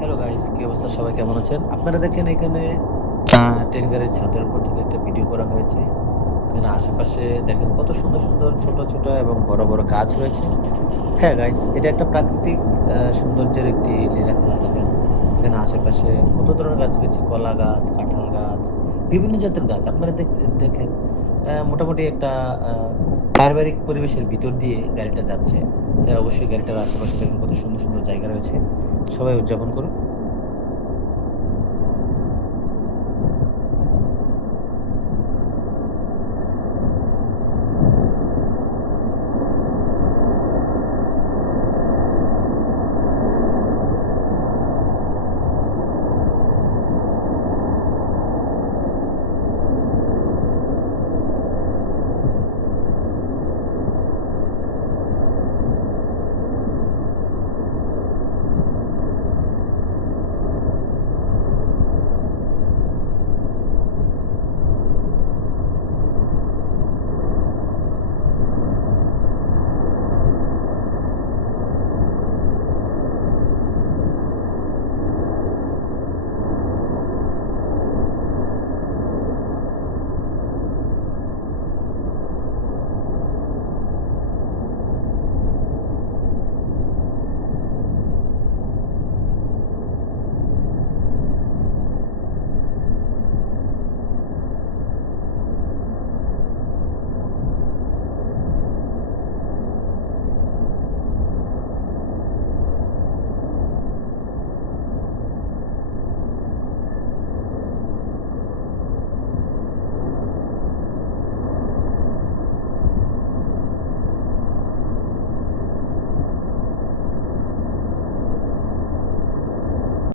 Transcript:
Hello guys, কি অবস্থা? সবাই কেমন আছেন? আপনারা দেখেন এখানে ট্রেন গাড়ির ছাদের উপর থেকে একটা ভিডিও করা হয়েছে। এখানে আশেপাশে দেখেন কত সুন্দর, সুন্দর ছোট, ছোট এবং বড়, বড় গাছ রয়েছে। হ্যাঁ গাইস, এটা একটা প্রাকৃতিক সৌন্দর্যের একটি লীলাখেলা দেখেন। এখানে আশেপাশে কত ধরনের গাছ রয়েছে, কলা গাছ, কাঁঠাল গাছ, বিভিন্ন জাতের গাছ। আপনারা দেখেন মোটামুটি একটা আ পারিবারিক পরিবেশের ভিতর দিয়ে গাড়িটা যাচ্ছে। অবশ্যই গাড়িটার আশেপাশে দেখেন কত সুন্দর, সুন্দর জায়গা রয়েছে। সবাই উদযাপন করুন।